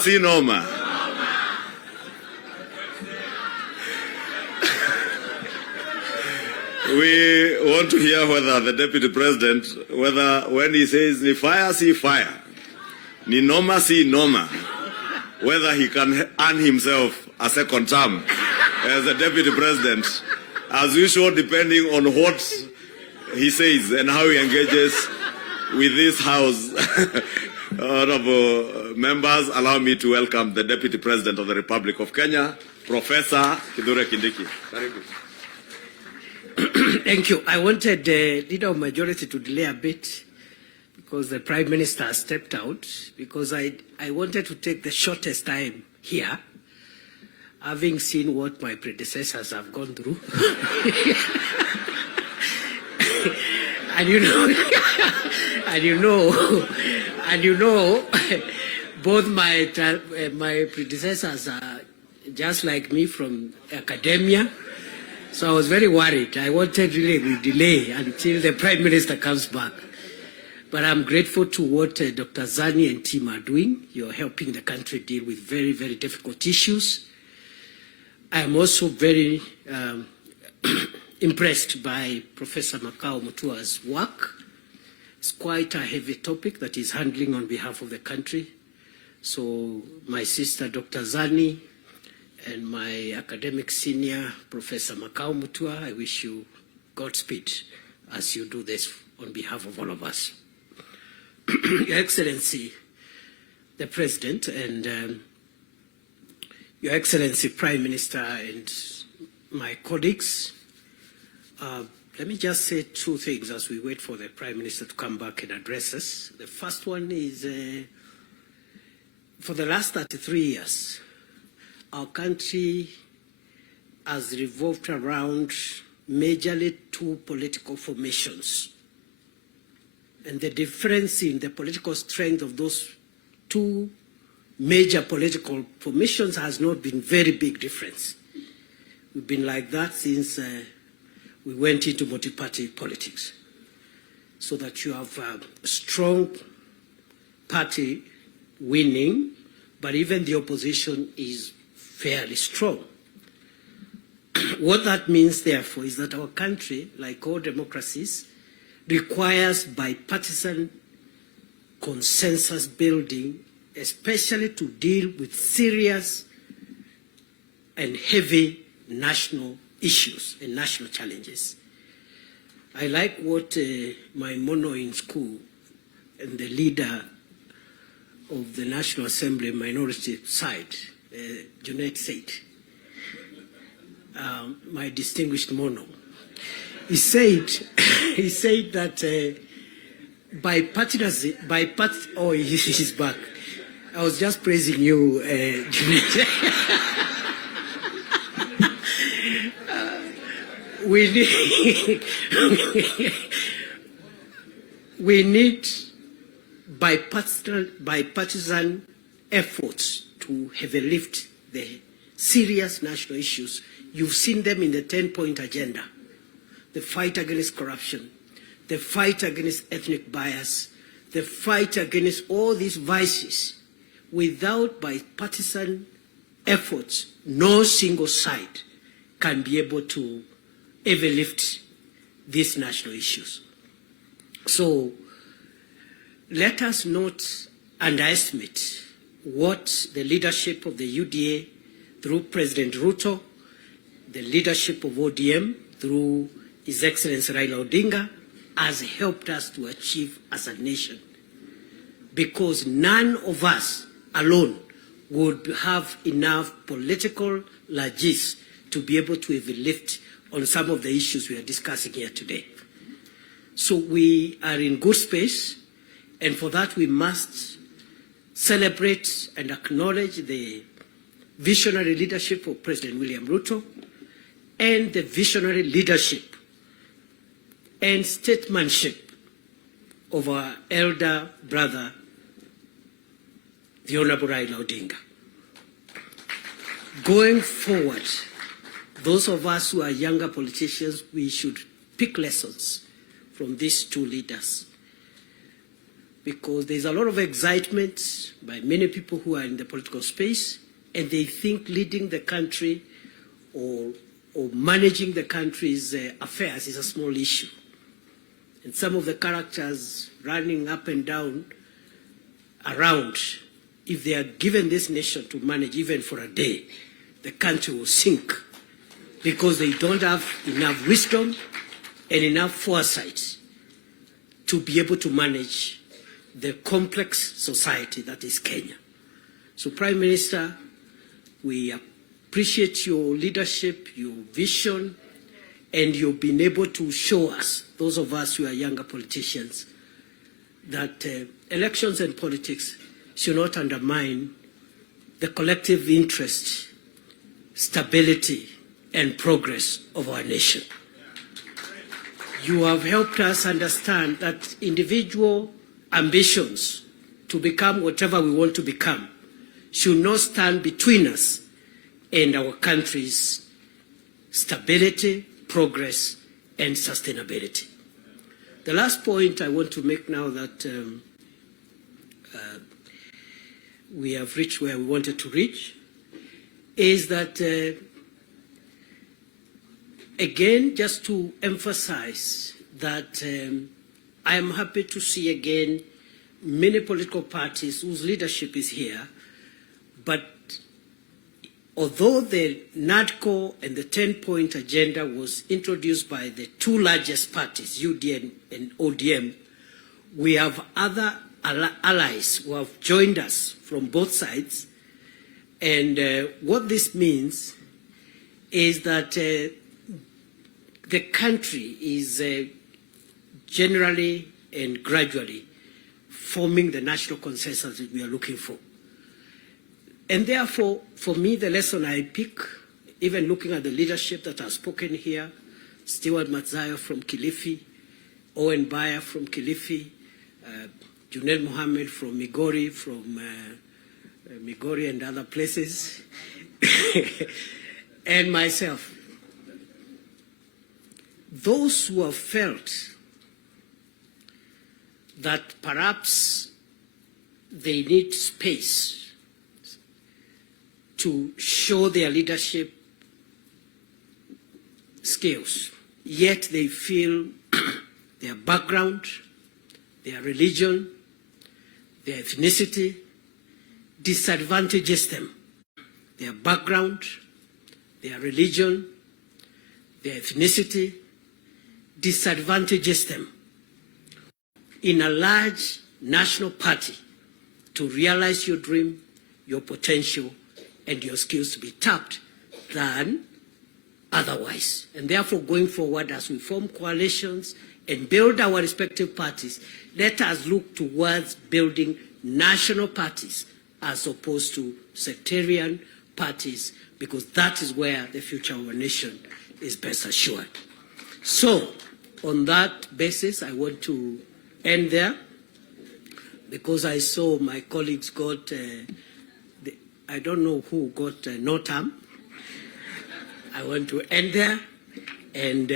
Si noma. We want to hear whether the Deputy President, whether when he says ni fire, si fire, ni noma, si noma, whether he can earn himself a second term as a Deputy President, as usual, depending on what he says and how he engages with this House. Honorable members, allow me to welcome the Deputy President of the Republic of Kenya, Professor Kindiki. Thank you. I wanted the Leader of Majority to delay a bit because the Prime Minister stepped out, because I wanted to take the shortest time here, having seen what my predecessors have gone through. And you know, both my predecessors are just like me from academia. So I was very worried. I wanted really we delay until the Prime Minister comes back. But I'm grateful to what Dr. Zani and team are doing. You're helping the country deal with very, very difficult issues. I'm also very impressed by Professor Makao Mutua's work. It's quite a heavy topic that he's handling on behalf of the country. So my sister, Dr. Zani, and my academic senior, Professor Makao Mutua, I wish you Godspeed as you do this on behalf of all of us. Your Excellency, the President, and Your Excellency, Prime Minister, and my colleagues, let me just say two things as we wait for the Prime Minister to come back and address us. The first one is, for the last 33 years, our country has revolved around majorly two political formations. And the difference in the political strength of those two major political formations has not been very big difference. We've been like that since we went into multi-party politics. So that you have a strong party winning, but even the opposition is fairly strong. What that means, therefore, is that our country, like all democracies, requires bipartisan consensus building, especially to deal with serious and heavy national issues and national challenges. I like what my mono in school and the leader of the National Assembly minority side, Junaid said, my distinguished mono. He said that oh, he's back. I was just praising you, Junaid. We need bipartisan efforts to heavily lift the serious national issues. You've seen them in the 10-point agenda. The fight against corruption, the fight against ethnic bias, the fight against all these vices. Without bipartisan efforts, no single side can be able to ever lift these national issues. So let us not underestimate what the leadership of the UDA through President Ruto, the leadership of ODM through His Excellency Raila Odinga has helped us to achieve as a nation. Because none of us alone would have enough political largesse to be able to even lift on some of the issues we are discussing here today. So we are in good space, and for that we must celebrate and acknowledge the visionary leadership of President William Ruto and the visionary leadership and statesmanship of our elder brother, the Honorable Raila Odinga. Going forward, those of us who are younger politicians, we should pick lessons from these two leaders. because there's a lot of excitement by many people who are in the political space, and they think leading the country or managing the country's affairs is a small issue. And some of the characters running up and down around, if they are given this nation to manage even for a day, the country will sink because they don't have enough wisdom and enough foresight to be able to manage the complex society that is Kenya. So, Prime Minister, we appreciate your leadership, your vision, and you've been able to show us, those of us who are younger politicians, that elections and politics should not undermine the collective interest, stability, and progress of our nation. You have helped us understand that individual ambitions to become whatever we want to become should not stand between us and our country's stability, progress, and sustainability. The last point I want to make now that we have reached where we wanted to reach is that, again, just to emphasize that I am happy to see again many political parties whose leadership is here, but although the NADCO and the 10-point agenda was introduced by the two largest parties, UDA and ODM, we have other allies who have joined us from both sides. And what this means is that the country is generally and gradually forming the national consensus that we are looking for. And therefore, for me, the lesson I pick, even looking at the leadership that has spoken here, Stewart Madharau from Kilifi, Owen Baya from Kilifi, Junaid Mohammed from Migori, Migori and other places, and myself. Those who have felt that perhaps they need space to show their leadership skills, yet they feel their background, their religion, their ethnicity disadvantages them. Their background, their religion, their ethnicity disadvantages them in a large national party to realize your dream, your potential, and your skills to be tapped than otherwise. And therefore, going forward, as we form coalitions and build our respective parties, let us look towards building national parties as opposed to sectarian parties, because that is where the future of our nation is best assured. So, on that basis, I want to end there, because I saw my colleagues got, I don't know who got Tutam. I want to end there and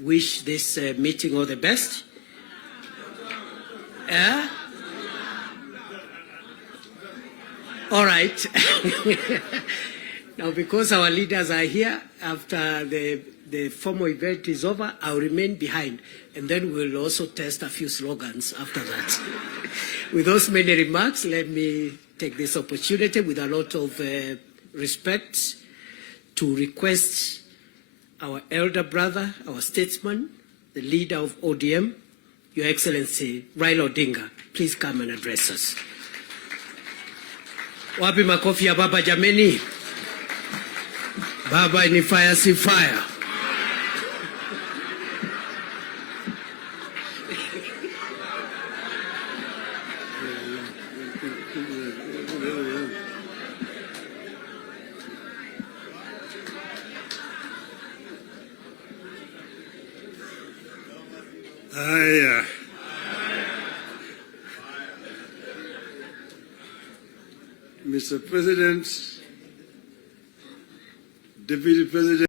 wish this meeting all the best. All right. Now, because our leaders are here, after the formal event is over, I'll remain behind, and then we'll also test a few slogans after that. With those many remarks, let me take this opportunity with a lot of respect to request our elder brother, our statesman, the leader of ODM, Your Excellency Raila Odinga, please come and address us. Wapi makofi ya baba jameni? Baba ni fire si fire. Mr. President, Deputy President,